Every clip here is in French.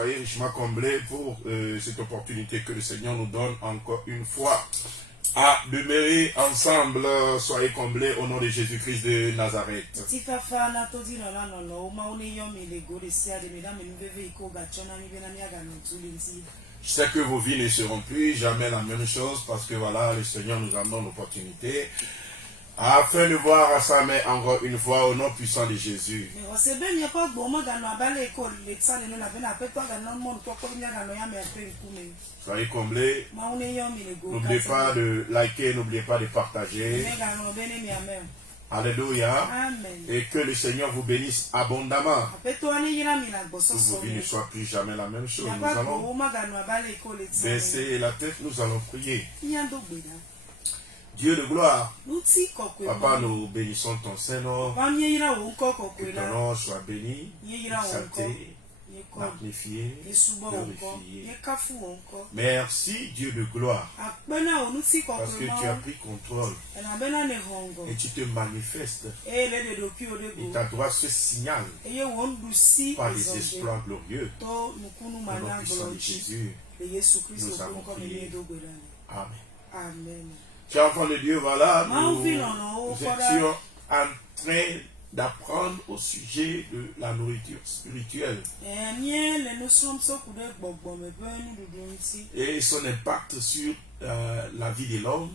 Soyez richement comblés pour cette opportunité que le Seigneur nous donne encore une fois à demeurer ensemble. Soyez comblés au nom de Jésus-Christ de Nazareth. Je sais que vos vies ne seront plus jamais la même chose parce que voilà, le Seigneur nous en donne l'opportunité afin de voir à sa main encore une fois au nom puissant de Jésus. Soyez comblés. N'oubliez pas de liker, n'oubliez pas de partager. Alléluia. Amen. Et que le Seigneur vous bénisse abondamment. Que vos vies ne soient plus jamais la même chose. Nous allons baisser la tête, nous allons prier. Dieu de gloire, Papa, nous bénissons ton Saint-Nom, que ton nom soit béni, exalté, magnifié, glorifié. Merci Dieu de gloire, parce que tu as pris contrôle et tu te manifestes et ta droite se signale par les exploits glorieux. Au nom puissant de Jésus, nous avons prié. Amen. Amen. Chers enfants de Dieu, voilà, nous étions en train d'apprendre au sujet de la nourriture spirituelle et son impact sur la vie de l'homme.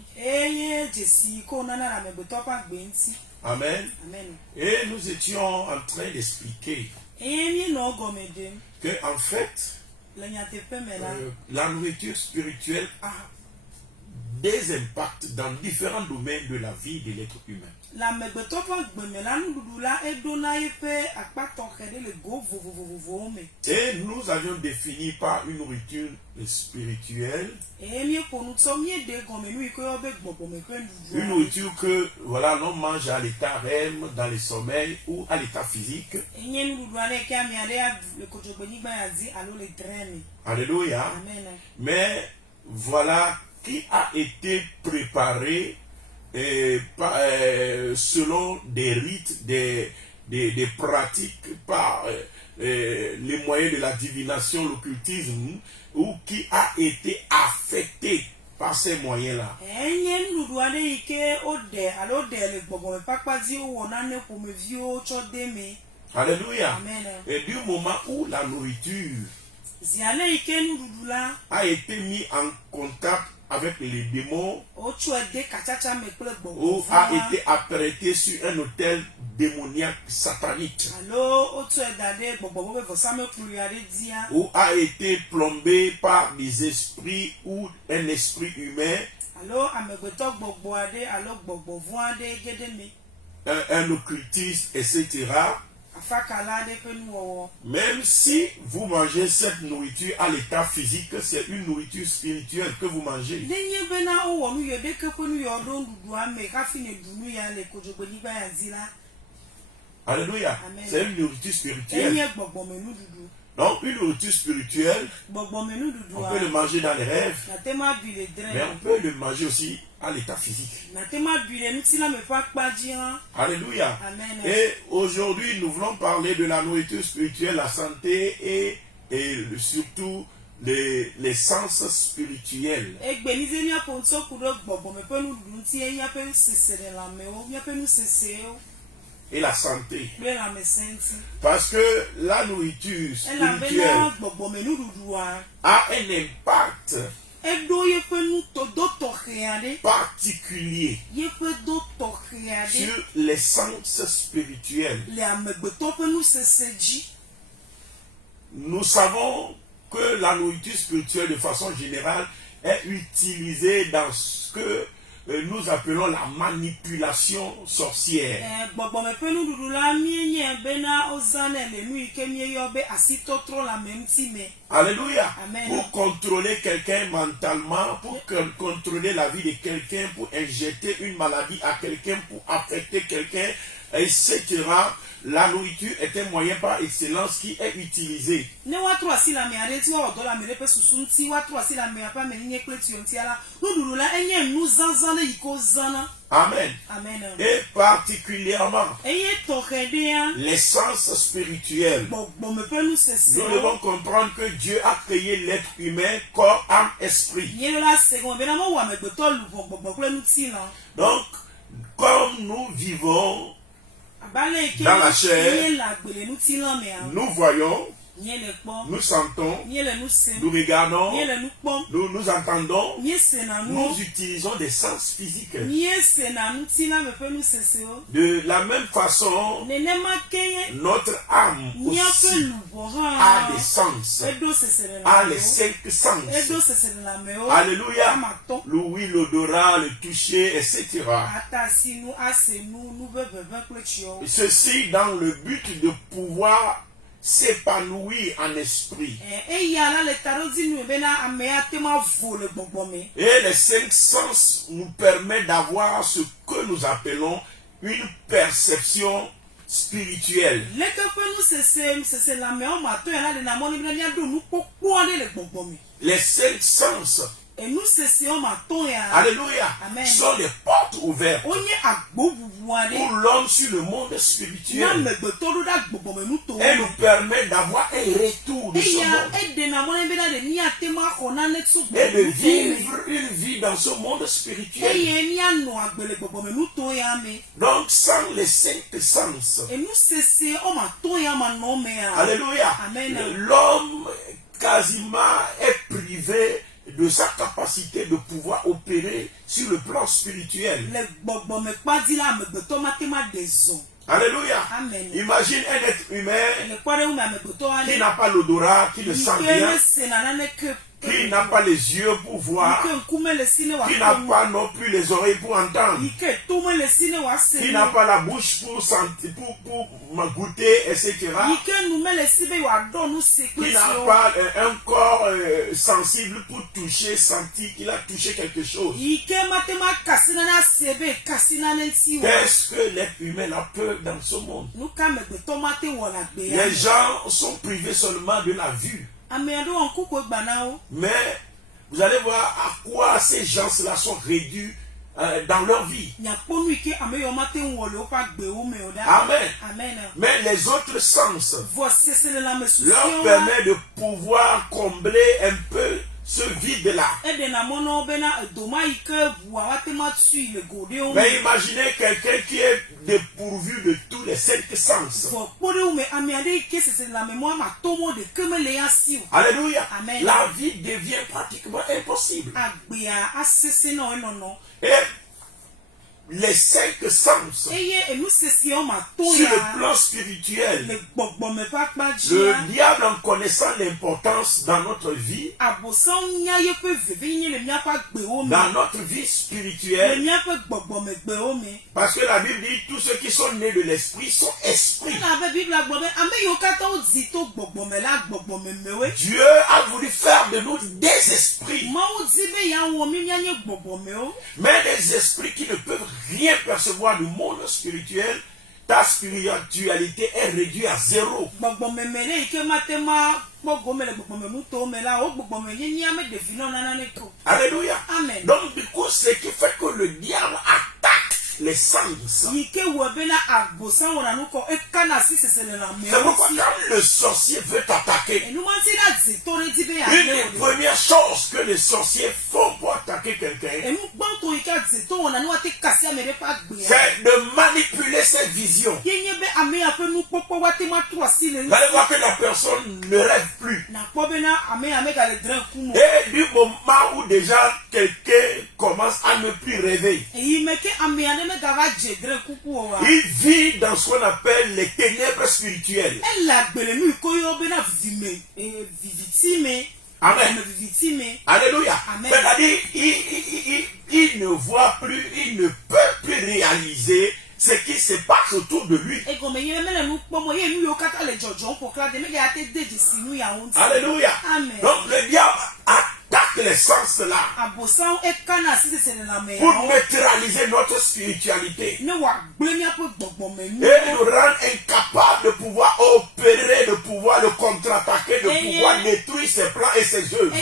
Amen. Et nous étions en train d'expliquer que en fait, la nourriture spirituelle a des impacts dans différents domaines de la vie de l'être humain. Et nous avions défini par une nourriture spirituelle une nourriture que voilà, l'on mange à l'état REM, dans le sommeil ou à l'état physique. Alléluia. Amen. Mais voilà qui a été préparé selon des rites, des pratiques, par les moyens de la divination, l'occultisme, ou qui a été affecté par ces moyens-là. Alléluia. Amen. Et du moment où la nourriture a été mise en contact avec les démons, ou a été apprêté sur un autel démoniaque satanique, ou a été plombé par des esprits ou un esprit humain, un occultiste, etc. Même si vous mangez cette nourriture à l'état physique, c'est une nourriture spirituelle que vous mangez. Alléluia. C'est une nourriture spirituelle. Donc, une nourriture spirituelle, on peut le manger dans les rêves, mais on peut le manger aussi à l'état physique. Alléluia. Amen. Et aujourd'hui, nous voulons parler de la nourriture spirituelle, la santé et surtout les sens spirituels. Et la santé. Parce que la nourriture spirituelle a un impact particulier sur les sens spirituels. Nous savons que la nourriture spirituelle de façon générale est utilisée dans ce que nous appelons la manipulation sorcière. Alléluia. Amen. Pour contrôler quelqu'un mentalement, pour contrôler la vie de quelqu'un, pour injecter une maladie à quelqu'un, pour affecter quelqu'un etc. La nourriture est un moyen par excellence qui est utilisé. Amen. Amen. Et particulièrement l'essence spirituelle. Nous devons comprendre que Dieu a créé l'être humain, corps, âme, esprit. Donc, comme nous vivons dans la chair, nous voyons, nous sentons, nous regardons, nous entendons, nous utilisons des sens physiques. De la même façon, notre âme aussi a des sens, a les 5 sens. Alléluia. L'ouïe, l'odorat, le toucher, etc. Ceci dans le but de pouvoir s'épanouir en esprit. Et les 5 sens nous permettent d'avoir ce que nous appelons une perception spirituelle. Les 5 sens, alléluia, sont les portes ouvertes pour l'homme sur le monde spirituel et nous permet d'avoir un retour de ce monde et de vivre une vie dans ce monde spirituel. Donc sans les 5 sens, alléluia, l'homme quasiment est privé de sa capacité de pouvoir opérer sur le plan spirituel. Alléluia. Amen. Imagine un être humain qui n'a pas l'odorat, qui ne sent rien, qui n'a pas les yeux pour voir, qui n'a pas non plus les oreilles pour entendre, qui n'a pas la bouche pour sentir, pour goûter, etc. Qui n'a pas un corps sensible pour toucher, sentir qu'il a touché quelque chose. Qu'est-ce que l'être humain a peur dans ce monde? Les gens sont privés seulement de la vue. Mais vous allez voir à quoi ces gens-là sont réduits dans leur vie. Amen. Mais les autres sens leur permettent de pouvoir combler un peu ce vide-là. Mais imaginez quelqu'un qui est dépourvu de tous les 5 sens. Alléluia. Amen. La vie devient pratiquement impossible. Et les 5 sens sur le plan spirituel, le diable, en connaissant l'importance dans notre vie, dans notre vie spirituelle, parce que la Bible dit tous ceux qui sont nés de l'esprit sont esprits. Dieu a voulu faire de nous des esprits, mais des esprits qui ne peuvent rien percevoir du monde spirituel. Ta spiritualité est réduite à 0. Alléluia. Amen. Donc du coup, ce qui fait que le diable attaque les sens. C'est pourquoi quand le sorcier veut t'attaquer, une des premières choses que les sorciers font pour attaquer quelqu'un, c'est de manipuler ses visions. Vous allez voir que la personne ne rêve plus. Et du moment où déjà quelqu'un commence à ne plus rêver, il vit dans ce qu'on appelle les ténèbres spirituelles. Amen. Alléluia. C'est-à-dire, il ne voit plus, il ne peut plus réaliser ce qui se passe autour de lui. Alléluia. Amen. Donc le diable attaque affecte les sens là. Pour neutraliser notre spiritualité. Et nous rendre incapables de pouvoir opérer, de pouvoir le contre-attaquer, de pouvoir détruire ses plans et ses œuvres.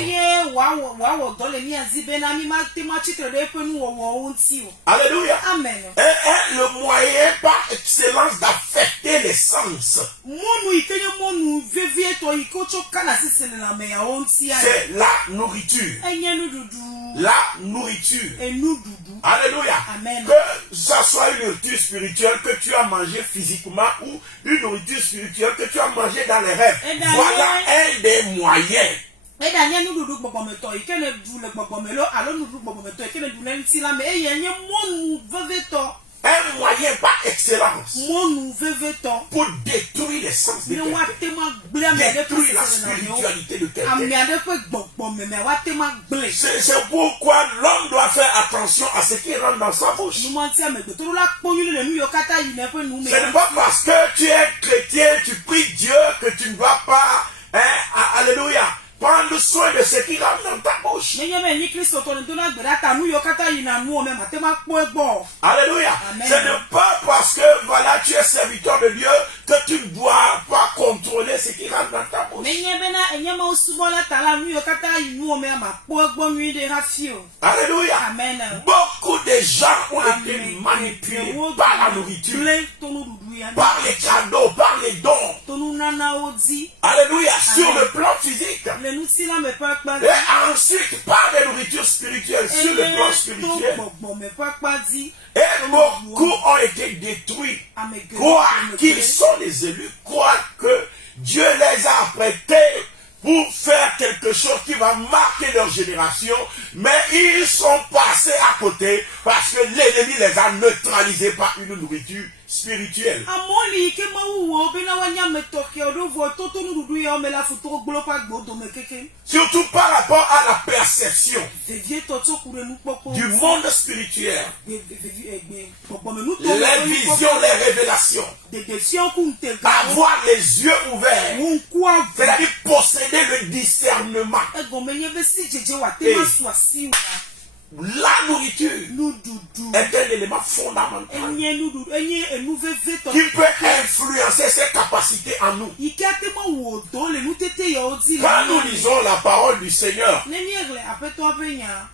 Alléluia. Amen. Et le moyen par excellence d'affecter les sens, c'est la nourriture. La nourriture. Alléluia. Amen. Que ça soit une nourriture spirituelle que tu as mangé physiquement ou une nourriture spirituelle que tu as mangé dans les rêves. Voilà un des moyens. Un moyen par excellence pour détruire les sens de quelqu'un, détruire la spiritualité de quelqu'un. C'est pourquoi l'homme doit faire attention à ce qui rentre dans sa bouche. Ce n'est pas parce que tu es chrétien, tu pries Dieu que tu ne dois pas, alléluia, prendre soin de ce qui rentre dans ta bouche. Alléluia. Ce n'est pas parce que voilà, tu es serviteur de Dieu que tu ne dois pas contrôler ce qui rentre dans ta bouche. Alléluia. Amen. Beaucoup de gens ont été manipulés par la nourriture, par les cadeaux, par les dons. Alléluia. Sur le plan physique. Et ensuite par les nourritures spirituelles sur le plan spirituel. Et beaucoup ont été détruits. Croient qu'ils sont les élus, croient que Dieu les a apprêtés pour faire quelque chose qui va marquer leur génération, mais ils sont passés à côté parce que l'ennemi les a neutralisés par une nourriture spirituelle. Surtout par rapport à la perception du monde spirituel, les visions, les révélations, avoir les yeux ouverts, c'est-à-dire posséder le discernement. La nourriture est un élément fondamental qui peut influencer ses capacités en nous. Quand nous lisons la parole du Seigneur,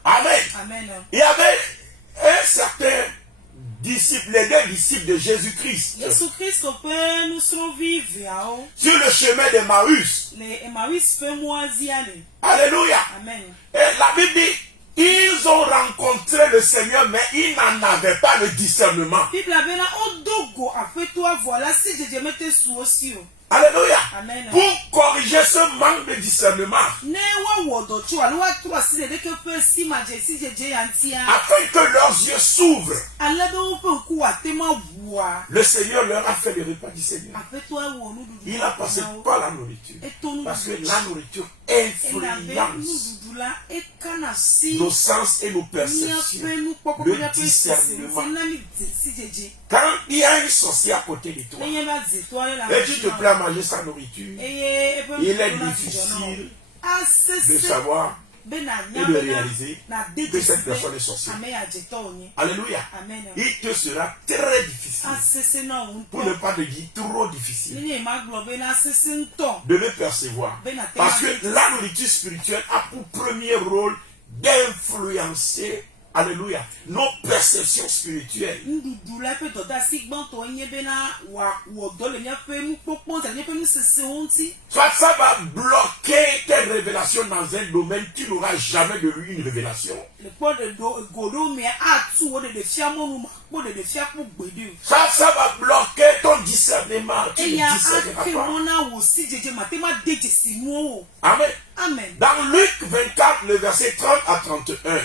Amen. Il y avait un certain disciple, les deux disciples de Jésus-Christ, sur le chemin d'Emmaüs. Alléluia. Amen. Et la Bible dit, ils ont rencontré le Seigneur, mais ils n'en avaient pas le discernement. Alléluia. Amen. Pour corriger ce manque de discernement, afin que leurs yeux s'ouvrent, le Seigneur leur a fait le repas du Seigneur. Il a passé par la nourriture. Parce que la nourriture influence nos sens et nos perceptions. Le discernement. Quand il y a une sorcière à côté de toi, et tu te plais à manger sa nourriture, il est difficile de savoir et de réaliser que cette personne est sorcière. Alléluia. Amen. Il te sera très difficile, pour ne pas te dire trop difficile, de le percevoir. Parce que la nourriture spirituelle a pour premier rôle d'influencer, alléluia, nos perceptions spirituelles. Soit ça va bloquer tes révélations dans un domaine, tu n'auras jamais de lui une révélation. Ça va bloquer ton discernement. Tu ne discerneras pas. Amen. Amen. Dans Luc 24, le verset 30 à 31.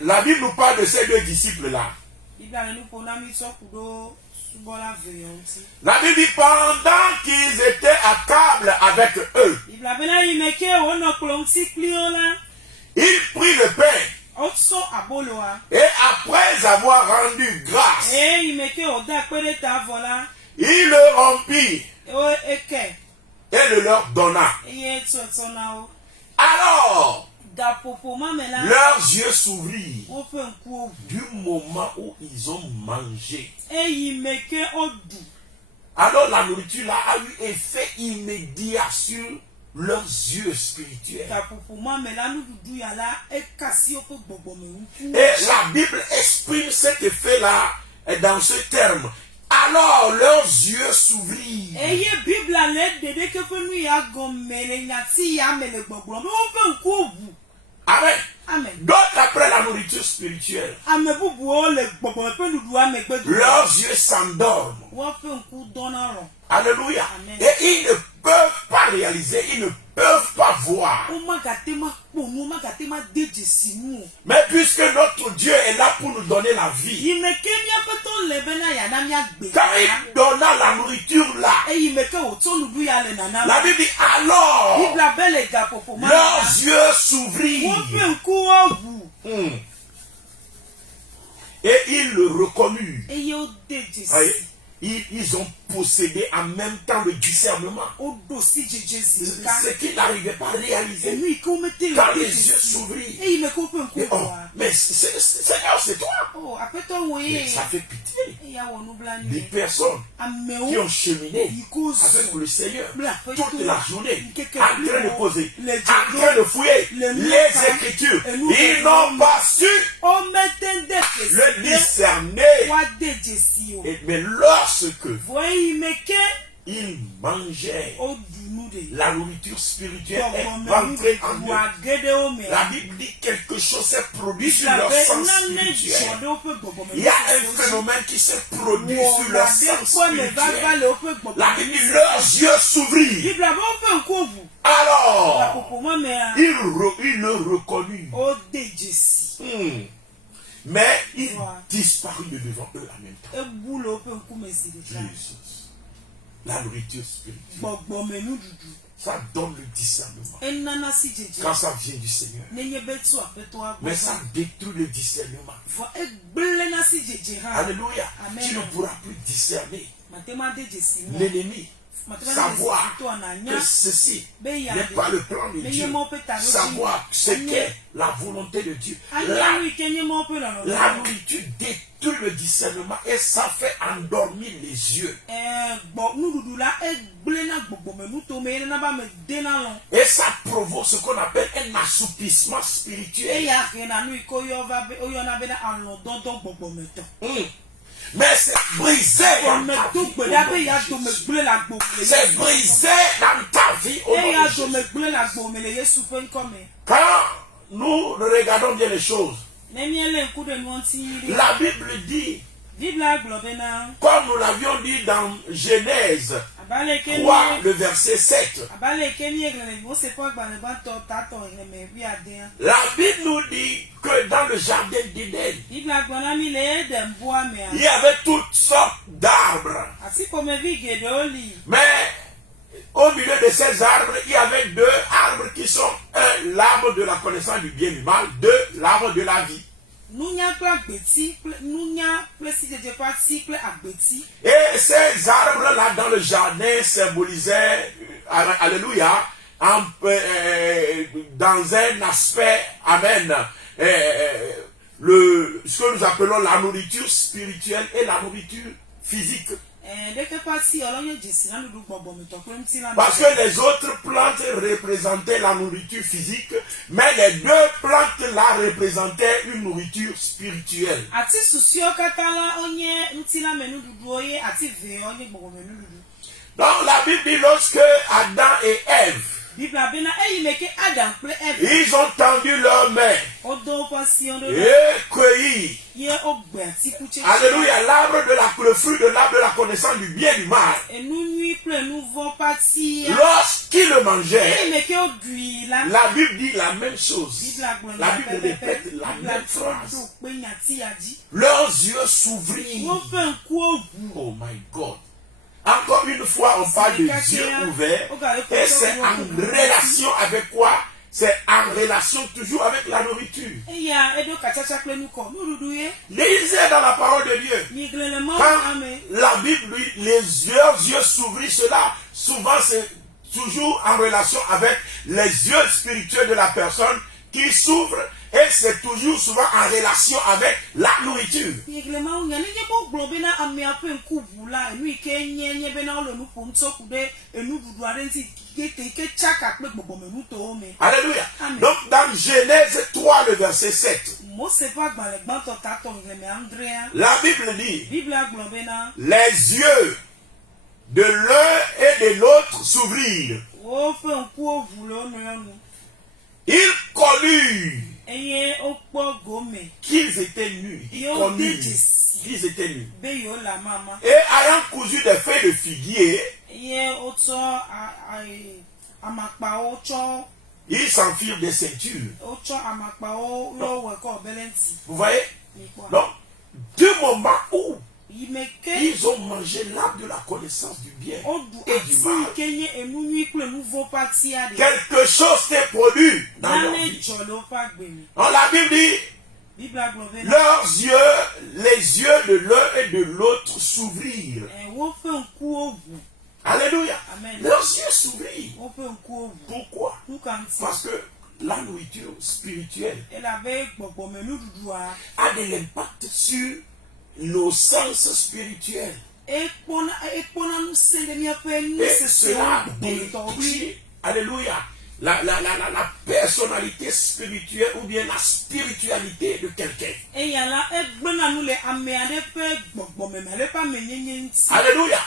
La Bible nous parle de ces deux disciples-là. La Bible dit pendant qu'ils étaient à table avec eux, il prit le pain et après avoir rendu grâce, Il le remplit et le leur donna. Alors, leurs yeux s'ouvrirent du moment où ils ont mangé. Alors la nourriture là a eu effet immédiat sur leurs yeux spirituels. Et la Bible exprime cet effet-là dans ce terme. Alors leurs yeux s'ouvrirent. Amen. Amen. Donc après la nourriture spirituelle, leurs yeux s'endorment. Alléluia. Amen. Et ils ne peuvent pas réaliser, ils ne peuvent pas voir. Mais puisque notre Dieu est là pour nous donner la vie, quand il donna la nourriture là, la Bible dit alors leurs yeux s'ouvrirent. Et ils le reconnurent. Ils ont possédé en même temps le discernement. Ce qu'ils n'arrivaient pas à réaliser. Quand les yeux s'ouvrirent. Oh, mais Seigneur, c'est toi. Mais ça fait pitié. Les personnes qui ont cheminé avec le Seigneur toute la journée, en train de poser, en train de fouiller les Écritures, ils n'ont pas su le discerner. Mais lorsque ils mangeaient, la nourriture spirituelle est rentrée en eux. La Bible dit quelque chose s'est produit sur leur sens spirituel. Il y a un phénomène qui s'est produit sur leur sens spirituel. La Bible dit leurs yeux s'ouvrirent. Alors, ils le reconnurent. Mais il disparut de devant eux en même temps. Jésus. La nourriture spirituelle, ça donne le discernement. Quand ça vient du Seigneur. Mais ça détruit le discernement. Alléluia. Tu ne pourras plus discerner l'ennemi. Savoir que ceci n'est pas le plan de Dieu. Savoir ce qu'est la volonté de Dieu. La nourriture détruit le discernement et ça fait endormir les yeux. Et ça provoque ce qu'on appelle un assoupissement spirituel. Mais c'est brisé dans ta vie. C'est brisé dans ta vie. Quand nous regardons bien les choses, la Bible dit, comme nous l'avions dit dans Genèse 3, le verset 7, la Bible nous dit que dans le jardin d'Éden, il y avait toutes sortes d'arbres. Mais au milieu de ces arbres, il y avait deux arbres qui sont l'arbre de la connaissance du bien et du mal, l'arbre de la vie. Et ces arbres-là dans le jardin symbolisaient, alléluia, dans un aspect, amen, ce que nous appelons la nourriture spirituelle et la nourriture physique. Parce que les autres plantes représentaient la nourriture physique, mais les deux plantes là représentaient une nourriture spirituelle. Donc la Bible dit lorsque Adam et Ève, ils ont tendu leurs mains et cueilli, alléluia, le fruit de l'arbre de la connaissance du bien et du mal. Lorsqu'ils le mangeaient, la Bible dit la même chose. La Bible répète la même phrase. Leurs yeux s'ouvrirent. Oh my God. Encore une fois, on parle de yeux ouverts et c'est en relation avec quoi? c'est en relation toujours avec la nourriture. Lisez dans la parole de Dieu. Quand la Bible dit les yeux s'ouvrir, cela, souvent c'est toujours en relation avec les yeux spirituels de la personne qui s'ouvrent. Et c'est toujours souvent en relation avec la nourriture. Alléluia. Donc dans Genèse 3, le verset 7, la Bible dit, les yeux de l'un et de l'autre s'ouvrirent. Ils connurent qu'ils étaient nus. Qu'ils étaient nus. Et ayant cousu des feuilles de figuier, ils s'enfirent des ceintures. Vous voyez? Donc, du moment où ils ont mangé l'arbre de la connaissance du bien et du mal, quelque chose s'est produit dans leur vie. Donc la Bible dit, leurs yeux, les yeux de l'un et de l'autre s'ouvrirent. Alléluia. Leurs yeux s'ouvrirent. Pourquoi? Parce que la nourriture spirituelle a de l'impact sur nos sens spirituels. Et cela détruit, alléluia, la personnalité spirituelle ou bien la spiritualité de quelqu'un. Alléluia.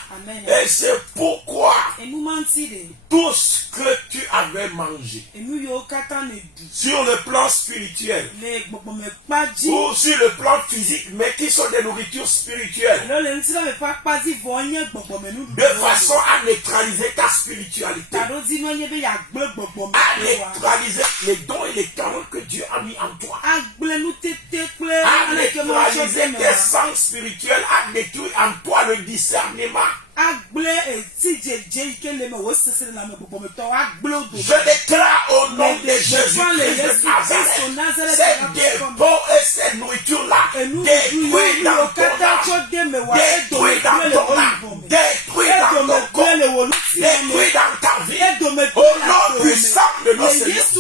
Et c'est pourquoi tout ce que tu avais mangé sur le plan spirituel ou sur le plan physique, mais qui sont des nourritures spirituelles, de façon à neutraliser ta spiritualité, à neutraliser les dons et les talents que Dieu a mis en toi, à neutraliser tes sens spirituels, à détruire en toi le discernement. Je déclare au nom de Jésus-Christ de Nazareth, ces dépôts et ces nourritures-là, détruits dans ton âme, détruits dans ton âme, détruits dans ton corps, détruits dans ta vie, au nom puissant de notre Seigneur Jésus.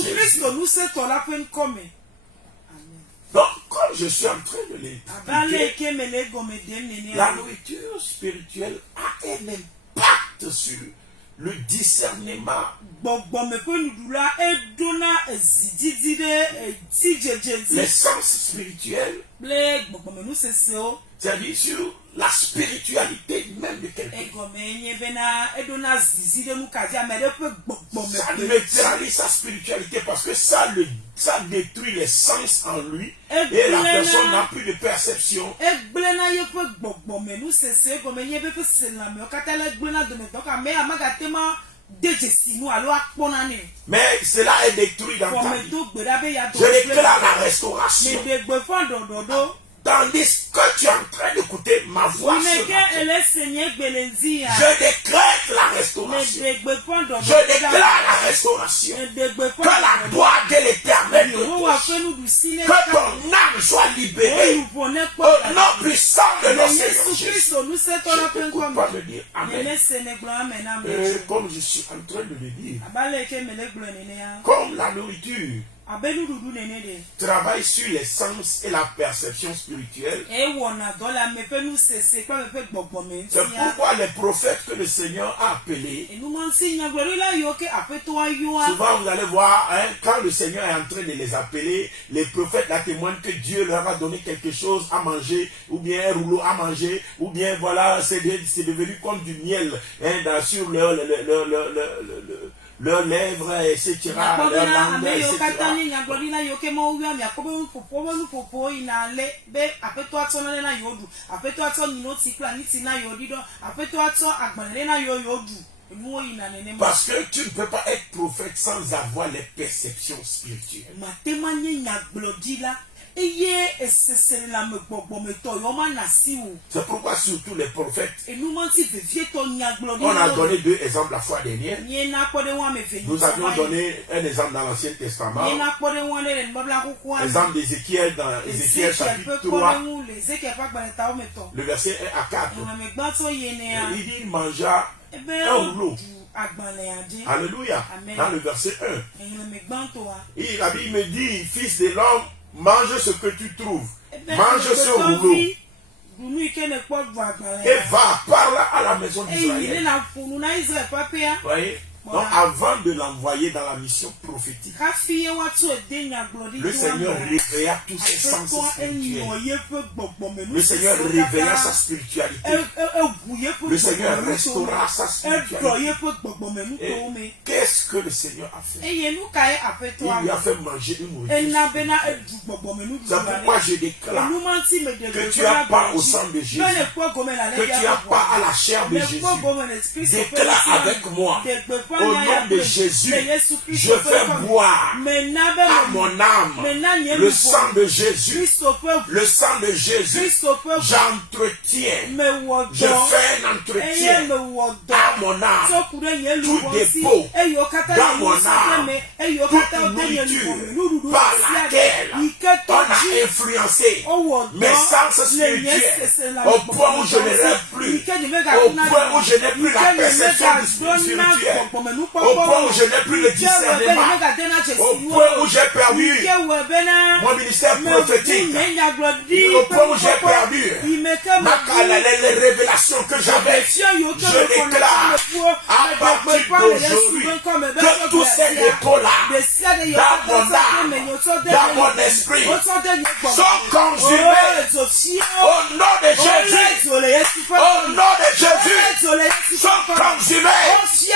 Donc, comme je suis en train de l'expliquer, la nourriture spirituelle a un impact sur le discernement. Les sens spirituels, c'est-à-dire sur la spiritualité même de quelqu'un. Ça neutralise sa spiritualité parce que ça détruit les sens en lui et la personne n'a plus de perception. Mais cela est détruit dans ta vie. Je déclare la restauration. Tandis que tu es en train d'écouter ma voix, je décrète la restauration. Je déclare la restauration. Que la gloire de l'Éternel que ton âme soit libérée au nom puissant de notre Seigneur Jésus. Je ne peux pas me dire Amen. Comme je suis en train de le dire, comme la nourriture travaille sur les sens et la perception spirituelle. C'est pourquoi les prophètes que le Seigneur a appelés, souvent vous allez voir, quand le Seigneur est en train de les appeler, les prophètes la témoignent que Dieu leur a donné quelque chose à manger, ou bien un rouleau à manger, ou bien voilà, c'est devenu comme du miel sur leurs lèvres, etc. Leur langue, etc. Parce que tu ne peux pas être prophète sans avoir les perceptions spirituelles. C'est pourquoi surtout les prophètes, on a donné 2 exemples la fois dernière. Nous avions donné un exemple dans l'Ancien Testament. Exemple d'Ézéchiel dans Ézéchiel chapitre 3, le verset 1 à 4. Il dit il mangea un rouleau. Alléluia. Dans le verset 1. La Bible me dit, fils de l'homme, mange ce que tu trouves. Mange ce rouleau. Et va, parle à la maison d'Israël. Voyez? Donc avant de l'envoyer dans la mission prophétique, le Seigneur réveilla tous ses sens spirituels. Le Seigneur réveilla sa spiritualité. Le Seigneur restaura sa spiritualité. Et qu'est-ce que le Seigneur a fait? Il lui a fait manger une nourriture. C'est pourquoi je déclare que tu as pas au sang de Jésus, que tu as pas à la chair de Jésus. Déclare avec moi. Au nom de Jésus, je fais boire à mon âme le sang de Jésus. Le sang de Jésus, j'entretiens. Je fais un entretien à mon âme. Tout dépôt dans mon âme, toute nourriture par laquelle on a influencé mes sens spirituels au point où je ne rêve plus, au point où je n'ai plus la perception du spirituel, au point où je n'ai plus le discernement, au point où j'ai perdu mon ministère prophétique, au point où j'ai perdu les révélations que j'avais. Je déclare à partir d'aujourd'hui que tous ces dépôts-là dans mon âme, dans mon esprit sont consumés au nom de Jésus. Au nom de Jésus, sont consumés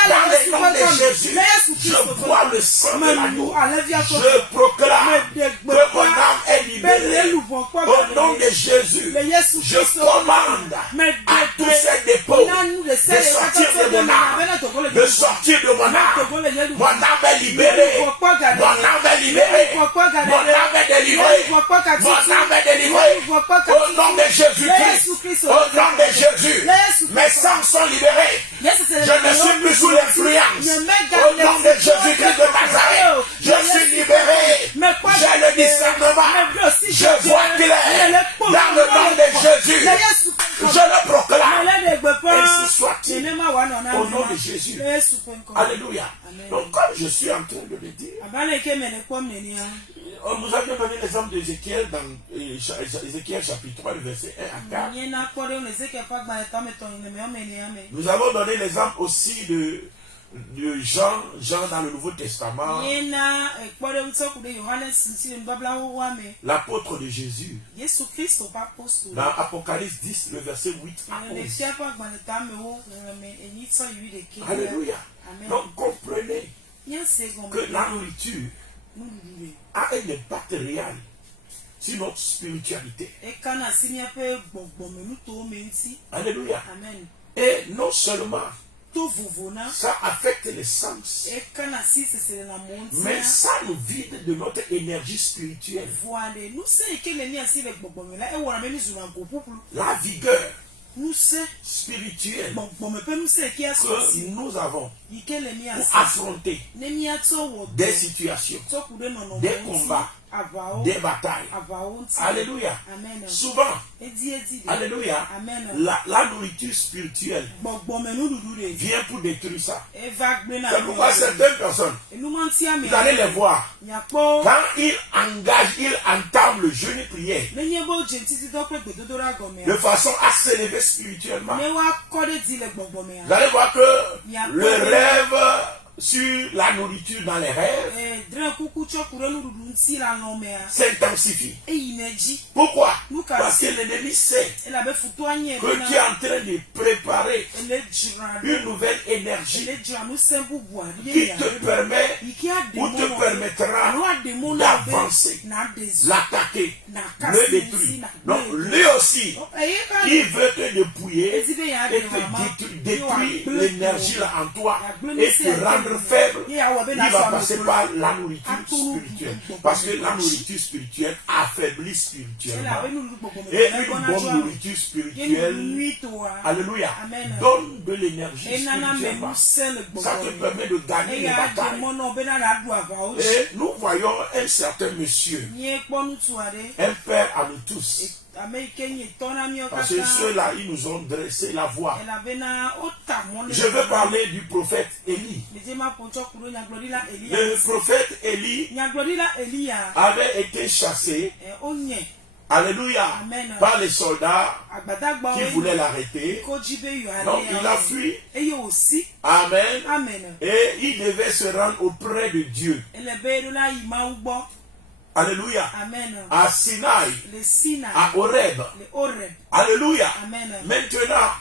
dans le nom de Jésus. Je bois le sang de l'agneau. Je proclame que mon âme est libérée. Au nom de Jésus, je commande à tous ces dépôts de sortir de mon âme. De sortir de mon âme. Mon âme est libérée. Mon âme est libérée. Mon âme est délivrée. Mon âme est délivrée. Au nom de Jésus-Christ. Au nom de Jésus. Mes sangs sont libérés. Je ne suis plus sous l'influence. Au nom de Jésus-Christ de Nazareth, je suis libéré. J'ai le discernement. Je vois clair. Dans le nom de Jésus, je le proclame. Ainsi soit-il. Au nom de Jésus. Alléluia. Donc, comme je suis en train de le dire, nous avions donné l'exemple d'Ézéchiel dans Ézéchiel chapitre 3, le verset 1 à 4. Nous avons donné l'exemple aussi de Jean dans le Nouveau Testament, l'apôtre de Jésus, dans Apocalypse 10, le verset 8 à 11. Alléluia. Donc comprenez que la nourriture a un impact réel sur notre spiritualité. Alléluia. Et non seulement ça affecte les sens, mais ça nous vide de notre énergie spirituelle. La vigueur spirituelle que nous avons pour affronter des situations, des combats, des batailles. Alléluia. Souvent, alléluia, la nourriture spirituelle vient pour détruire ça. C'est pourquoi certaines personnes, vous allez les voir, quand ils engagent, ils entament le jeûne et prière de façon à s'élever spirituellement. Vous allez voir que le rêve sur la nourriture dans les rêves s'intensifie. Pourquoi? Parce que l'ennemi sait que tu es en train de préparer une nouvelle énergie qui te permet ou te permettra d'avancer, l'attaquer, le détruire. Donc lui aussi, il veut te dépouiller et te détruire l'énergie là en toi et te rendre rendre faible, il va passer par la nourriture spirituelle. Parce que la nourriture spirituelle affaiblit spirituellement. Et une bonne nourriture spirituelle, alléluia, donne de l'énergie spirituellement. Ça te permet de gagner les batailles. Et nous voyons un certain monsieur, un père à nous tous. Parce que ceux-là, ils nous ont dressé la voie. Je veux parler du prophète Élie. Le prophète Élie avait été chassé, alléluia, par les soldats qui voulaient l'arrêter. Donc il a fui. Amen. Et il devait se rendre auprès de Dieu. Alléluia. À Sinaï. À Horeb. Alléluia. Maintenant,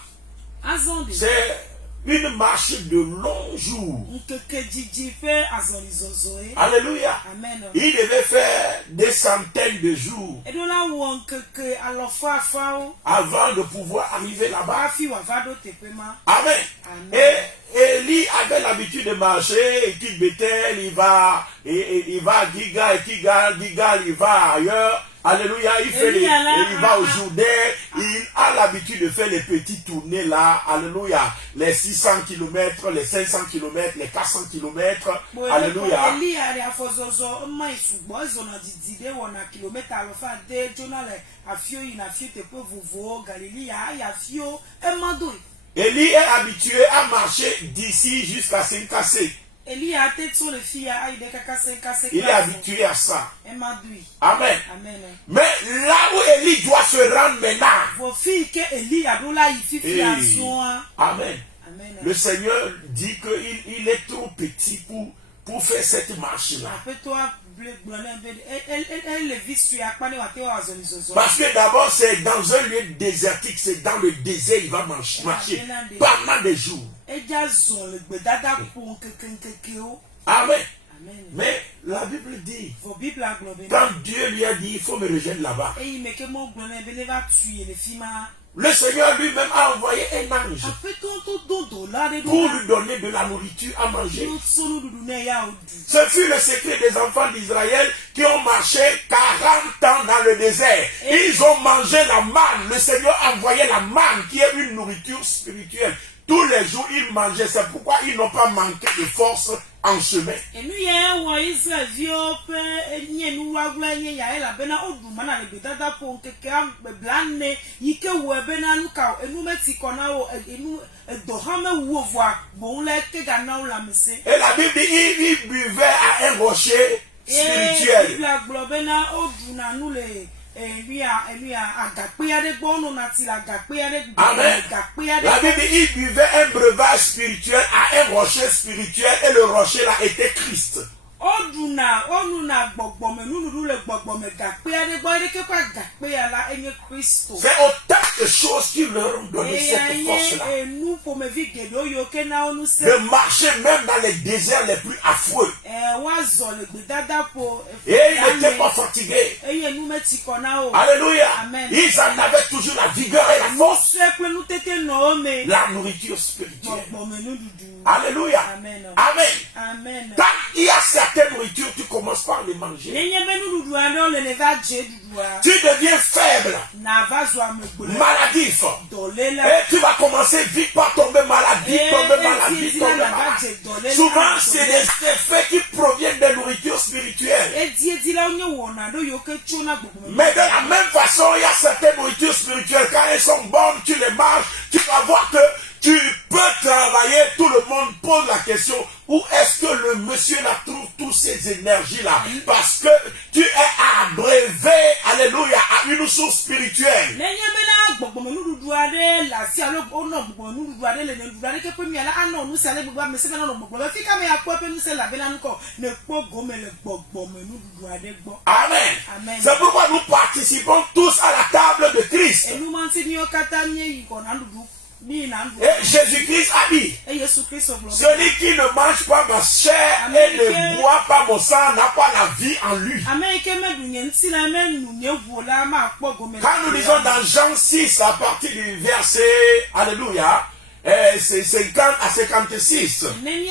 c'est une marche de longs jours. Alléluia. Il devait faire des centaines de jours avant de pouvoir arriver là-bas. Amen. Et Élie avait l'habitude de marcher, et quitte Bethel, il va à Gilgal, Gilgal, il va ailleurs. Alléluia, il va au Jourdain, il a l'habitude de faire les petites tournées là, alléluia, les 600 km, les 500 km, les 400 km, alléluia. Élie est habitué à marcher d'ici jusqu'à Saint-Cassé. Il est habitué à ça. Amen. Mais là où Élie doit se rendre maintenant, amen. Le Seigneur dit qu'il est trop petit pour faire cette marche-là. Parce que d'abord, c'est dans un lieu désertique, c'est dans le désert, il va marcher pendant des jours. Amen. Mais la Bible dit, quand Dieu lui a dit, il faut me rejoindre là-bas, le Seigneur lui-même a envoyé un ange pour lui donner de la nourriture à manger. Ce fut le secret des enfants d'Israël qui ont marché 40 ans dans le désert. Ils ont mangé la manne. Le Seigneur a envoyé la manne qui est une nourriture spirituelle. Tous les jours, ils mangeaient. C'est pourquoi ils n'ont pas manqué de force en chemin. Et la Bible dit il buvait à un rocher spirituel. Amen. La Bible dit il buvait un breuvage spirituel à un rocher spirituel et le rocher là était Christ. C'est autant de choses qui leur ont donné cette force-là. De marcher même dans les déserts les plus affreux. Et ils n'étaient pas fatigués. Alléluia. Ils en avaient toujours la vigueur et la force. La nourriture spirituelle. Alléluia. Amen. Quand il y a certaines nourritures, tu commences par les manger. Tu deviens faible, maladif. Et tu vas commencer vite par tomber malade, Souvent, c'est des effets qui proviennent des nourritures spirituelles. Mais de la même façon, il y a certaines nourritures spirituelles. Quand elles sont bonnes, tu les manges, tu vas voir que tu peux travailler. Tout le monde pose la question, où est-ce que le monsieur là trouve toutes ces énergies-là? Parce que tu es abrévé, alléluia, à une source spirituelle. Amen. C'est pourquoi nous participons tous à la table de Christ. Et Jésus-Christ a dit, celui qui ne mange pas ma chair et ne boit pas mon sang n'a pas la vie en lui. Quand nous lisons dans Jean 6 à partir du verset, alléluia, c'est 50 à 56. Amen.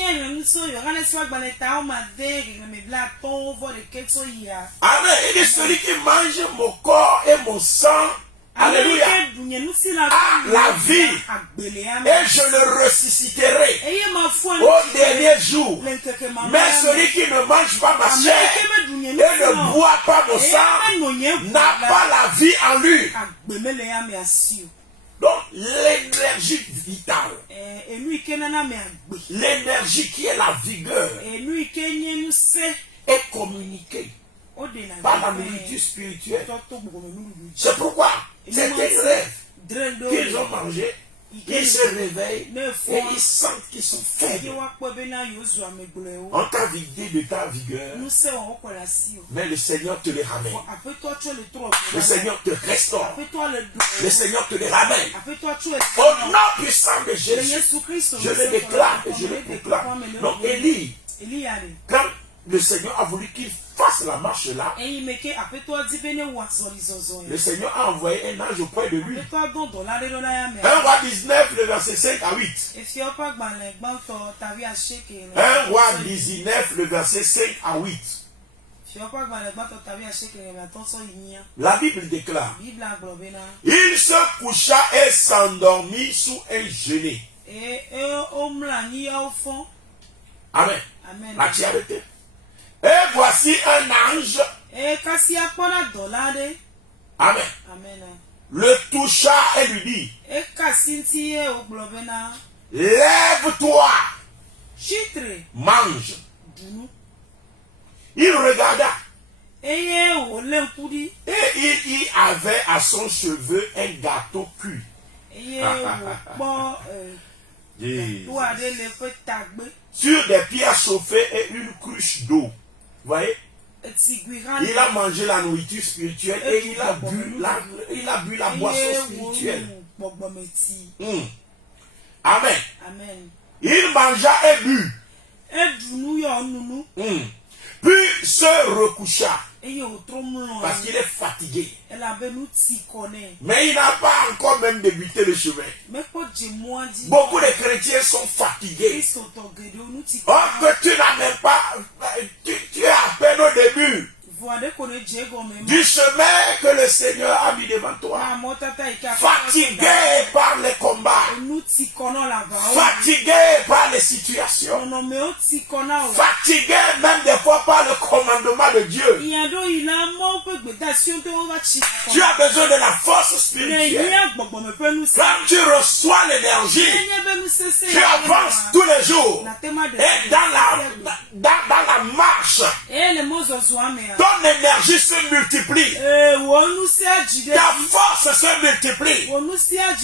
Il dit celui qui mange mon corps et mon sang, alléluia, a la vie, et je le ressusciterai au dernier jour. Mais celui qui ne mange pas ma chair et ne boit pas mon sang n'a pas la vie en lui. Donc l'énergie vitale, l'énergie qui est la vigueur, est communiquée par la nourriture spirituelle. C'est pourquoi c'est un rêve qu'ils ont mangé, ils se réveillent et ils sentent qu'ils sont faibles. On t'a vidé de ta vigueur, mais le Seigneur te les ramène. Le Seigneur te restaure. Le Seigneur te les ramène. Au nom puissant de Jésus, je le déclare et je le proclame. Donc Élie, quand le Seigneur a voulu qu'il fasse la marche là, le Seigneur a envoyé un ange auprès de lui. 1 Roi 19, le verset 5 à 8. 1 Roi 19, le verset 5 à 8. La Bible déclare: il se coucha et s'endormit sous un genêt. Amen. La charité. Et voici un ange. Amen. Le toucha et lui dit: lève-toi, mange. Il regarda. Et il y avait à son cheveu un gâteau cuit. Sur des pierres chauffées et une cruche d'eau. Vous voyez? Il a mangé la nourriture spirituelle et il a bu la boisson spirituelle. Amen. Il mangea et but. Puis se recoucha. Parce qu'il est fatigué. Mais il n'a pas encore même débuté le chemin. Beaucoup de chrétiens sont fatigués. Oh, que tu n'as même pas. Tu es à peine au début du chemin que le Seigneur a mis devant toi. Fatigué par les combats, fatigué par les situations, fatigué même des fois par le commandement de Dieu. Tu as besoin de la force spirituelle. Quand tu reçois l'énergie, tu avances tous les jours. Et dans la marche, ton énergie se multiplie. Ta force se multiplie.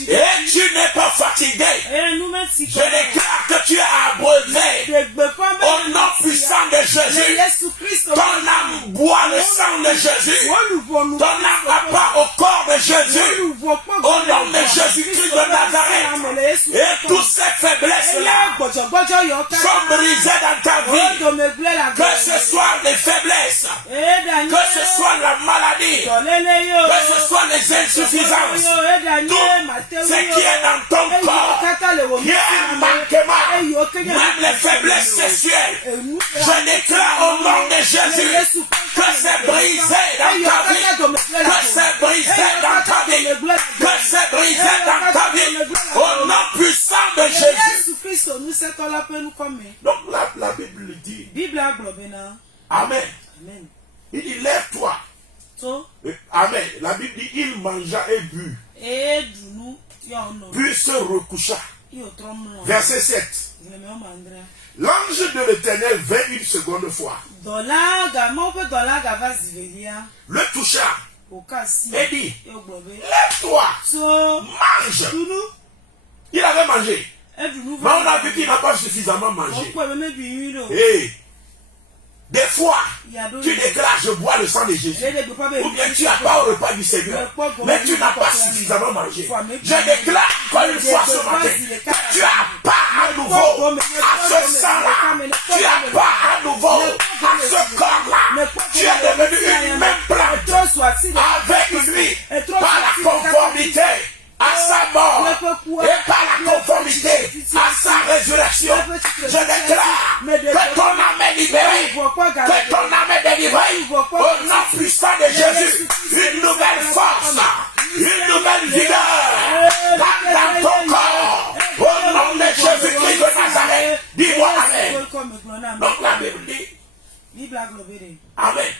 Et tu n'es pas fatigué. Je déclare que tu es abreuvé au nom puissant de Jésus. Ton âme boit le sang de Jésus. Ton âme n'a pas au corps de Jésus. Au nom de Jésus-Christ de Nazareth. Et toutes ces faiblesses-là sont brisées dans ta vie. Que ce soit les faiblesses, que ce soit la maladie, que ce soit les insuffisances, tout ce qui est dans ton corps, qui est un manquement, même les faiblesses sexuelles, je déclare au nom de Jésus que c'est brisé dans ta vie, que c'est brisé dans ta vie, que c'est brisé dans ta vie, au nom puissant de Jésus. Donc la Bible dit, Amen. Il dit lève-toi. Amen. La Bible dit il mangea et but. Puis se recoucha. Verset 7. L'ange de l'Éternel vint une seconde fois. Le toucha. Et dit lève-toi. Mange. Il avait mangé. Mais on a vu qu'il n'a pas suffisamment mangé. Hey. Des fois, tu déclares je bois le sang de Jésus. Ou bien tu n'as pas au repas du Seigneur. Mais tu n'as pas suffisamment mangé. Je déclare encore une fois ce matin que tu n'as pas à nouveau à ce sang-là. Tu n'as pas à nouveau à ce corps-là. Tu es devenu une même plante avec lui par la conformité à sa mort et par la conformité Je déclare que ton âme est libérée, que ton âme est délivrée. Au nom puissant de Jésus, une nouvelle force, une nouvelle vigueur dans ton corps. Au nom de Jésus-Christ de Nazareth, dis-moi Amen. Donc la Bible dit, Amen.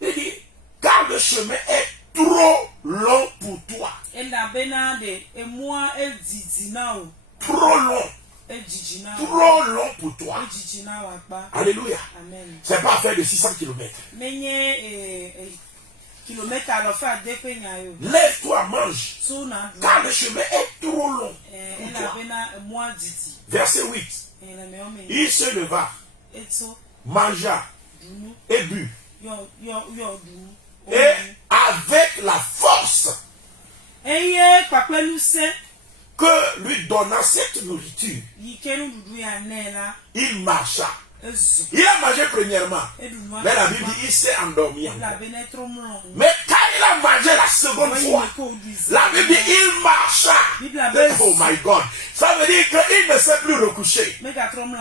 Il dit, car le chemin est trop long pour toi. Trop long. Trop long pour toi. Alléluia. C'est pas faire de 600 km. Lève-toi, mange. Car le chemin est trop long pour toi. Verset 8. Il se leva, mangea et but. Et avec la force que lui donna cette nourriture, il marcha. Il a mangé premièrement, mais la Bible dit il s'est endormi. Mais quand il a mangé la seconde fois, la Bible dit il marcha. Oh my God, ça veut dire qu'il ne s'est plus recouché.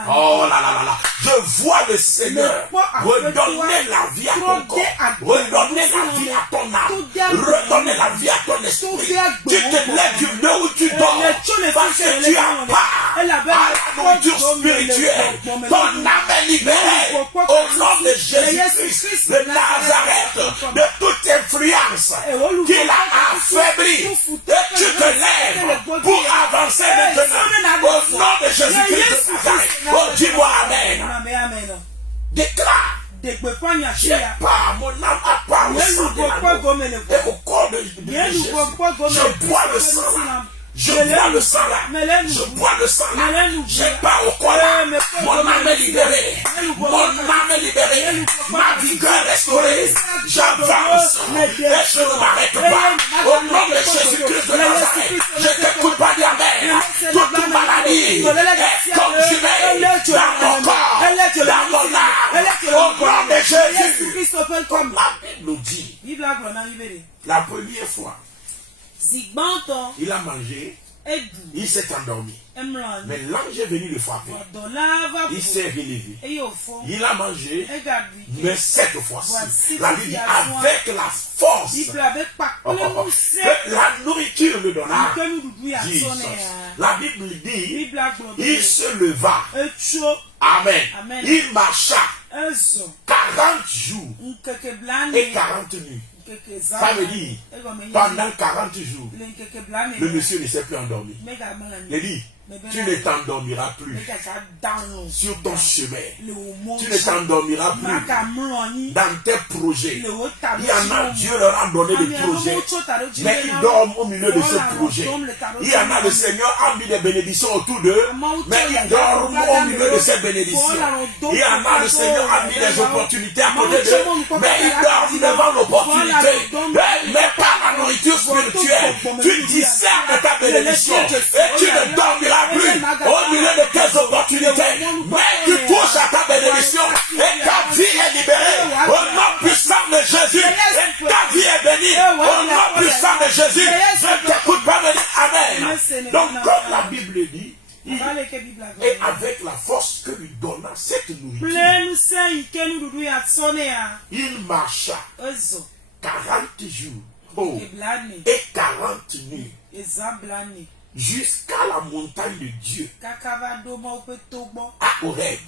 Oh là là là là, je vois le Seigneur redonner la vie à ton corps, redonner la vie à ton âme, redonner la vie à ton esprit. Tu te lèves du lieu où tu dors parce que tu as part à la nourriture spirituelle. Ton âme est libéré au nom de Jésus-Christ de Nazareth de toute influence qui l'a affaibli. Et tu te lèves pour avancer maintenant au nom de Jésus-Christ de Nazareth. Oh, dis-moi Amen. Déclare. J'ai pas, mon âme a pas le sang de l'agneau et mon corps de Jésus. Je bois le sang là. Je bois le sang là. Je bois le sang là. J'ai pas au corps là. Mon âme est libérée. Mon âme est libérée. Ma vigueur est restaurée. J'avance et je ne m'arrête pas. Au nom de Jésus-Christ de Nazareth, je t'écoute pas d'Amen. Toute maladie est consumée dans mon corps, dans mon âme. Au nom de Jésus. Comme la Bible nous dit, la première fois, il a mangé, il s'est endormi. Mais l'ange est venu le frapper. Il s'est relevé. Il a mangé, mais cette fois-ci, la Bible dit avec la force que la nourriture le donna. La Bible dit, il se leva. Amen. Il marcha 40 jours et 40 nuits. Ça veut dire, pendant 40 jours, le monsieur ne s'est plus endormi. Il dit, tu ne t'endormiras plus sur ton chemin. Tu ne t'endormiras plus dans tes projets. Il y en a, Dieu leur a donné des projets, mais ils dorment au milieu de ces projets. Il y en a, le Seigneur a mis des bénédictions autour d'eux, mais ils dorment au milieu de ces bénédictions. Il y en a, le Seigneur a mis des opportunités à côté d'eux, mais ils dorment devant l'opportunité. Mais par la nourriture spirituelle, tu discernes ta bénédiction et tu ne dormiras plus au milieu de tes opportunités, mais tu touches à ta bénédiction et ta vie est libérée au nom puissant de Jésus et ta vie est bénie au nom puissant de Jésus. Je t'écoute pas me dire Amen. Donc comme la Bible dit, et avec la force que lui donna cette nourriture, il marcha 40 jours et 40 nuits jusqu'à la montagne de Dieu, à Horeb.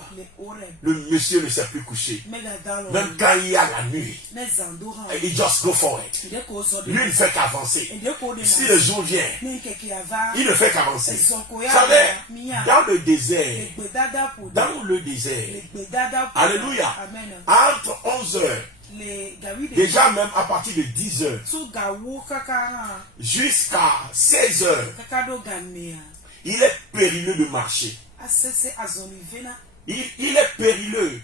Le monsieur ne s'est plus couché. Même quand il y a la nuit, il just go for it. Lui ne fait qu'avancer. Si le jour vient, il ne fait qu'avancer. Vous savez, dans le désert, alléluia, entre 11 heures, déjà même à partir de 10 heures jusqu'à 16 heures, il est périlleux de marcher. Il est périlleux.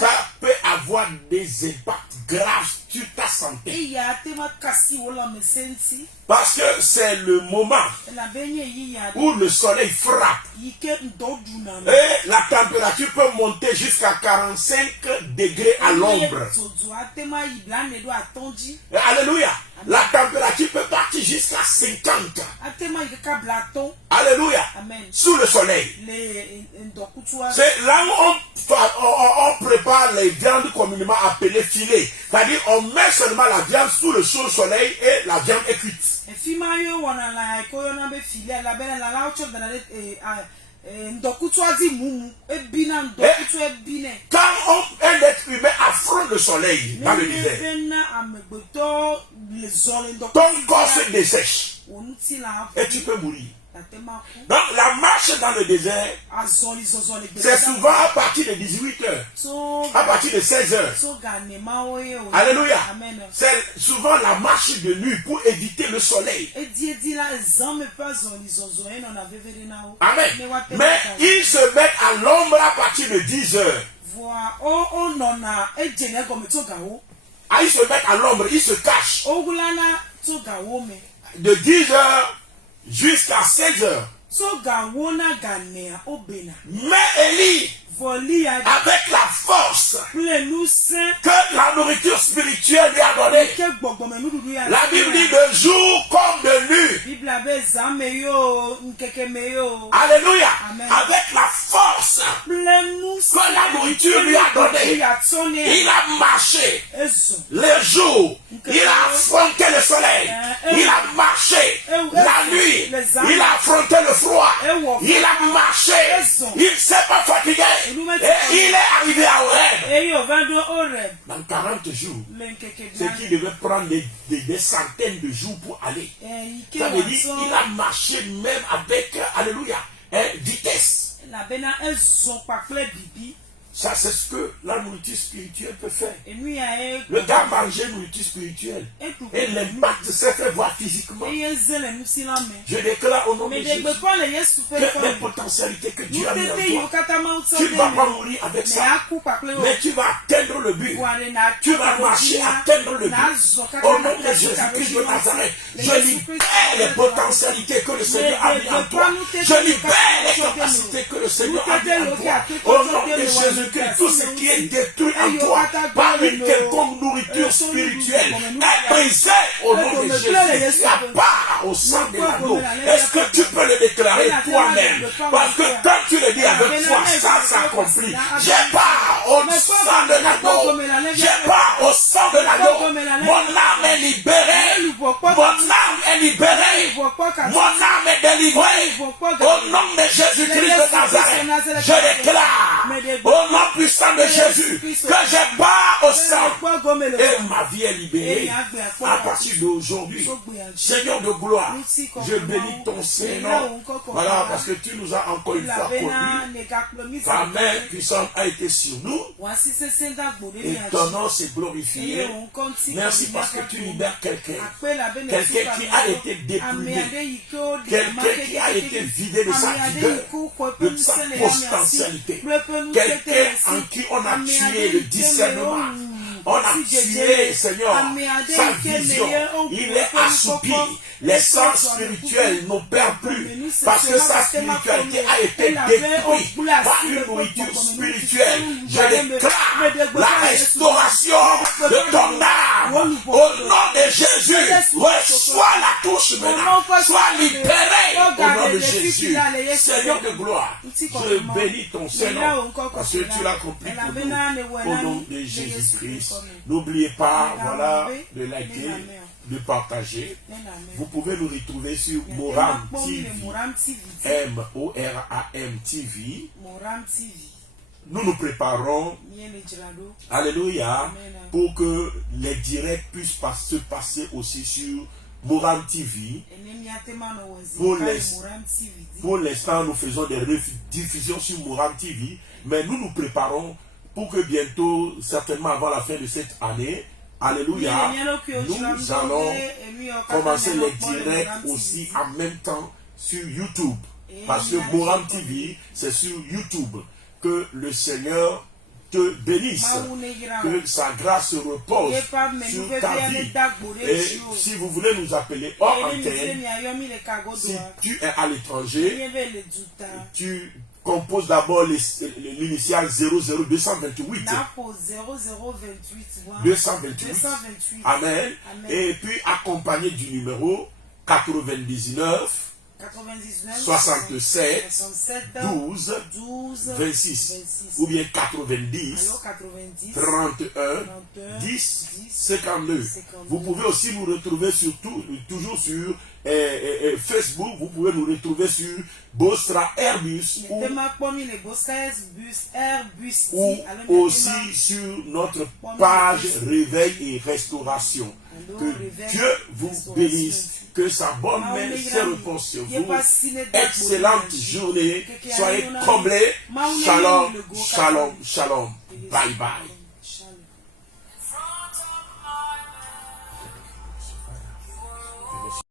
Ça peut avoir des impacts graves sur ta santé. Parce que c'est le moment où le soleil frappe. Et la température peut monter jusqu'à 45 degrés à l'ombre. Alléluia. La température peut partir jusqu'à 50. Alléluia. Sous le soleil. C'est là où on prépare les viandes communément appelées filets. C'est-à-dire on met seulement la viande sous le chaud soleil et la viande est cuite. Quand un être humain affronte le soleil dans le désert, ton corps se dessèche et tu peux mourir. Donc la marche dans le désert, c'est souvent à partir de 18h, à partir de 16h. Alléluia. C'est souvent la marche de nuit pour éviter le soleil. Amen. Mais ils se mettent à l'ombre à partir de 10h. Ils se mettent à l'ombre, ils se cachent. De 10h jusqu'à 16h. Mais Élie, avec la force que la nourriture spirituelle lui a donnée, la Bible dit de jour comme de nuit. Alléluia. Avec la force que la nourriture lui a donnée, il a marché le jour, il a affronté le soleil, il a marché la nuit, il a affronté le froid, il a marché, il ne s'est pas fatigué. Et il est arrivé à Horeb. Dans 40 jours, ce qui devait prendre des centaines de jours pour aller. Ça veut dire qu'il a marché même avec, alléluia, vitesse. Ça, c'est ce que la nourriture spirituelle peut faire. Le gars mangeait nourriture spirituelle. Et l'impact s'est fait voir physiquement. Je déclare au nom de Jésus que les potentialités que Dieu a mis en toi, tu ne vas pas mourir avec ça. Mais tu vas atteindre le but. Tu vas marcher, atteindre le but. Au nom de Jésus-Christ de Nazareth, je libère les potentialités que le Seigneur a mis en toi. Je libère les capacités que le Seigneur a mis en toi. Au nom de Jésus, que tout ce qui est détruit en toi par une quelconque nourriture spirituelle est brisé au nom de Jésus. Il y a part au sang de l'agneau. Est-ce que tu peux le déclarer toi-même? Parce que quand tu le dis avec foi, ça s'accomplit. J'ai part au sang de l'agneau. J'ai part au sang de l'agneau. Mon âme est libérée. Mon âme est libérée. Mon âme est délivrée. Au nom de Jésus-Christ de Nazareth, je déclare au nom puissant de Jésus que j'ai pas au sang et ma vie est libérée à partir d'aujourd'hui. Seigneur de gloire, je bénis ton Seigneur. Voilà, parce que tu nous as encore une fois connus. Ta main puissante a été sur nous et ton nom s'est glorifié. Merci parce que tu libères quelqu'un qui a été déprimé, quelqu'un qui a été vidé de sa vigueur, de sa potentialité, quelqu'un en qui on a tué le discernement. On a tué, Seigneur, sa vision. Il est assoupi. Les sens spirituels n'opèrent plus parce que sa spiritualité a été détruite par une nourriture spirituelle. Je déclare la restauration de ton âme. Au nom de Jésus, reçois la touche maintenant. Sois libéré au nom de Jésus. Seigneur de gloire, je bénis ton Seigneur parce que tu l'as accompli pour nous. Au nom de Jésus-Christ. N'oubliez pas, voilà, de liker, de partager. Vous pouvez nous retrouver sur Moram TV. M-O-R-A-M TV. Nous nous préparons, alléluia, pour que les directs puissent se passer aussi sur Moram TV. Pour l'instant, nous faisons des diffusions sur Moram TV, mais nous nous préparons pour que bientôt, certainement avant la fin de cette année, alléluia, nous allons commencer les directs aussi en même temps sur YouTube. Parce que Moram TV, c'est sur YouTube que le Seigneur te bénisse. Que sa grâce repose sur ta vie. Et si vous voulez nous appeler hors antenne, si tu es à l'étranger, tu composes d'abord l'initiale 00228. 228. Amen. Et puis accompagné du numéro 99 67 12 26 ou bien 90 31 10 52. Vous pouvez aussi nous retrouver toujours sur Facebook. Vous pouvez nous retrouver sur Bostra Airbus ou aussi sur notre page Réveil et Restauration. Que Dieu vous bénisse. Que sa bonne main se repose sur vous. Excellente journée. Soyez comblés. Shalom, shalom, shalom. Bye bye.